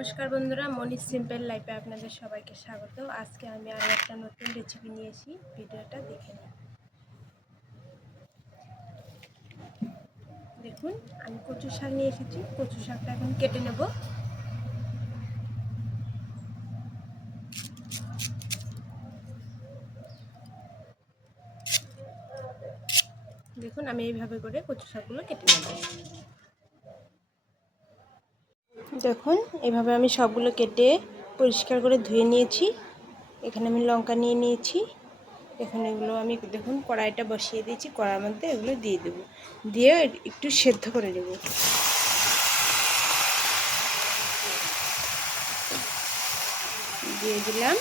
নমস্কার বন্ধুরা, মনির সিম্পল লাইফে আপনাদের সবাইকে স্বাগত। আজকে আমি আরও একটা নতুন রেসিপি নিয়েছি, ভিডিওটা দেখে নিন। দেখুন, আমি কচু শাক নিয়ে এসেছি। কচু শাকটা এখন কেটে নেব। দেখুন, আমি এইভাবে করে কচু শাকগুলো কেটে নেব। দেখুন, এইভাবে আমি সবগুলো কেটে পরিষ্কার করে ধুয়ে নিয়েছি। এখানে আমি লঙ্কা নিয়ে নিয়েছি। এখানে এগুলো আমি দেখুন কড়াইটা বসিয়ে দিয়েছি। কড়াইয়ের মধ্যে এগুলো দিয়ে দেবো, দিয়ে একটু সেদ্ধ করে নেব। দিয়ে দিলাম।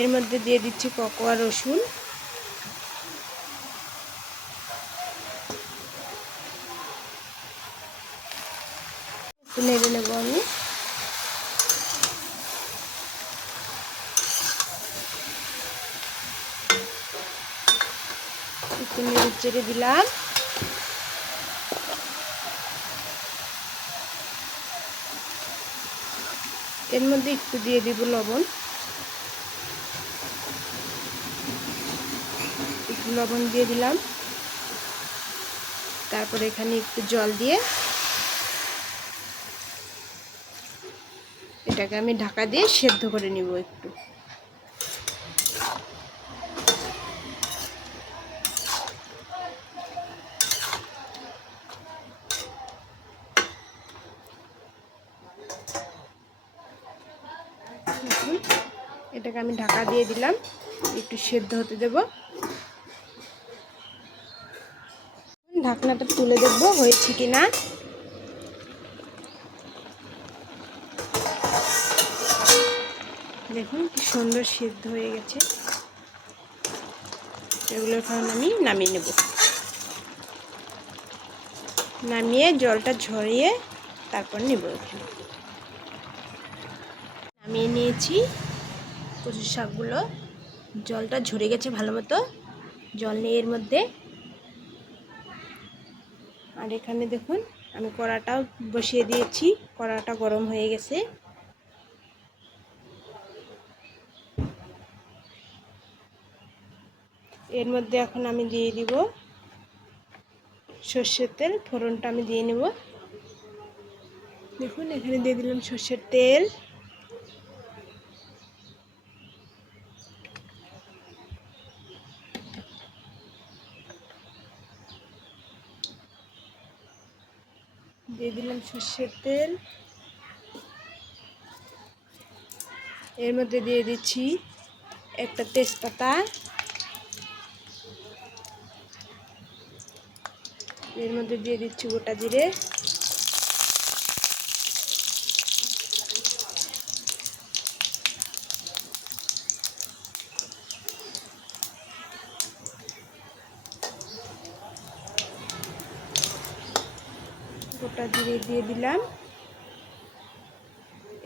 এর মধ্যে দিয়ে দিচ্ছি কোয়া রসুন, একটু নেড়ে নেব আমি। একটু নেড়ে চেড়ে দিলাম। এর মধ্যে একটু দিয়ে দিব লবণ, একটু লবণ দিয়ে দিলাম। তারপরে এখানে একটু জল দিয়ে এটাকে আমি ঢাকা দিয়ে সেদ্ধ করে নিব একটু। এটাকে আমি ঢাকা দিয়ে দিলাম, একটু সেদ্ধ হতে দেব। ঢাকনাটা তুলে দেখব হয়েছে কিনা। দেখুন কি সুন্দর সেদ্ধ হয়ে গেছে। এগুলোর কারণে আমি নামিয়ে নেব। নামিয়ে জলটা ঝরিয়ে তারপর নেব। নামিয়ে নিয়েছি কচু শাকগুলো। জলটা ঝরে গেছে ভালো মতো। জল নিয়ে এর মধ্যে, আর এখানে দেখুন আমি কড়াটাও বসিয়ে দিয়েছি। কড়াটা গরম হয়ে গেছে। এর মধ্যে এখন আমি দিয়ে দিব সর্ষের তেল। ফোড়নটা আমি দিয়ে নেব। দেখুন এখানে দিয়ে দিলাম সর্ষের তেল। দিয়ে দিলাম সর্ষের তেল। এর মধ্যে দিয়ে দিচ্ছি একটা তেজপাতা। এর মধ্যে দিয়ে দিচ্ছি গোটা জিরে। গোটা জিরে দিয়ে দিলাম।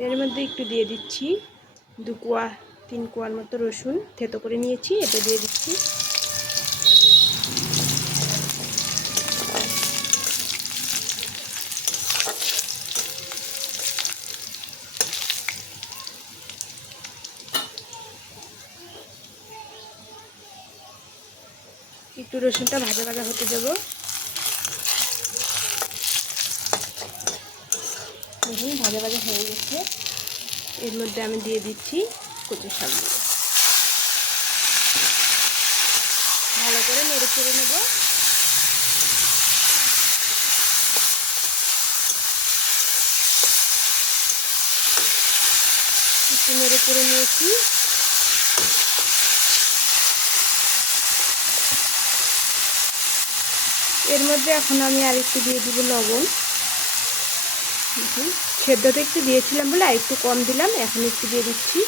এর মধ্যে একটু দিয়ে দিচ্ছি 2-3 কোয়ার মতো রসুন থেতো করে নিয়েছি, এটা দিয়ে দিচ্ছি। একটু রসুনটা ভাজা ভাজা হতে দেব। দেখুন ভাজা ভাজা হয়ে গেছে। এর মধ্যে আমি দিয়ে দিচ্ছি কচু শাকগুলো। ভালো করে নেড়ে চেড়ে নেব। একটু নেড়ে চেড়ে নিয়েছি। এর মধ্যে এখন আমি আরেকটু দিয়ে দিব লবণ। দেখুন সেদ্ধতে একটু দিয়েছিলাম বলে আর একটু কম দিলাম, এখন একটু দিয়ে দিচ্ছি।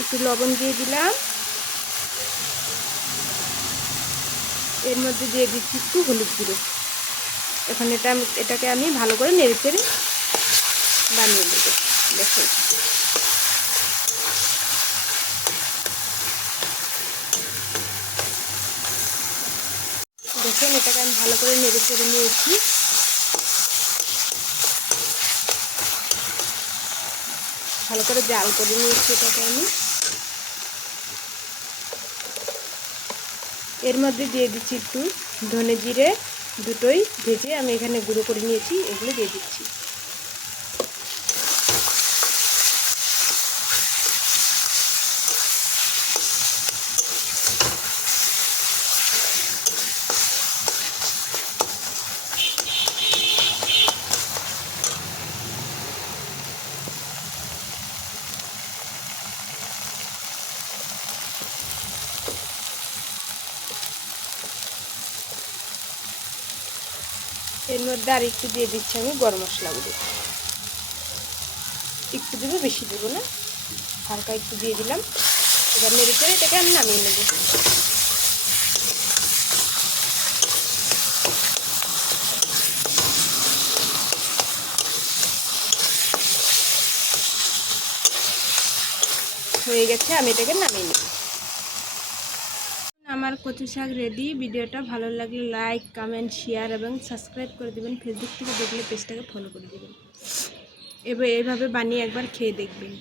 একটু লবণ দিয়ে দিলাম। এর মধ্যে দিয়ে দিচ্ছি একটু হলুদ গুঁড়ো। এখন এটাকে আমি ভালো করে নেড়ে চেড়ে বানিয়ে দেবো। দেখুন দেখুন এটাকে আমি ভালো করে নেড়ে চেড়ে নিয়েছি। ভালো করে জাল করে নিয়েছি এটাকে আমি। এর মধ্যে দিয়ে দিচ্ছি একটু ধনে জিরে, দুটোই ভেজে আমি এখানে গুঁড়ো করে নিয়েছি, এগুলো দিয়ে দিচ্ছি। এর মধ্যে আর একটু দিয়ে দিচ্ছি আমি গরম মশলাগুলো, একটু দেবো, বেশি দেবো না, হালকা একটু দিয়ে দিলাম। এবার নেড়ে চেড়ে এটাকে আমি নামিয়ে নেব। হয়ে গেছে, আমি এটাকে নামিয়ে নেব। আমার কচু শাক রেডি। ভিডিওটা ভালো লাগলে লাইক, কমেন্ট, শেয়ার এবং সাবস্ক্রাইব করে দেবেন। ফেসবুক থেকে দেখলে পেজটাকে ফলো করে দেবেন। এবার এইভাবে বানিয়ে একবার খেয়ে দেখবেন।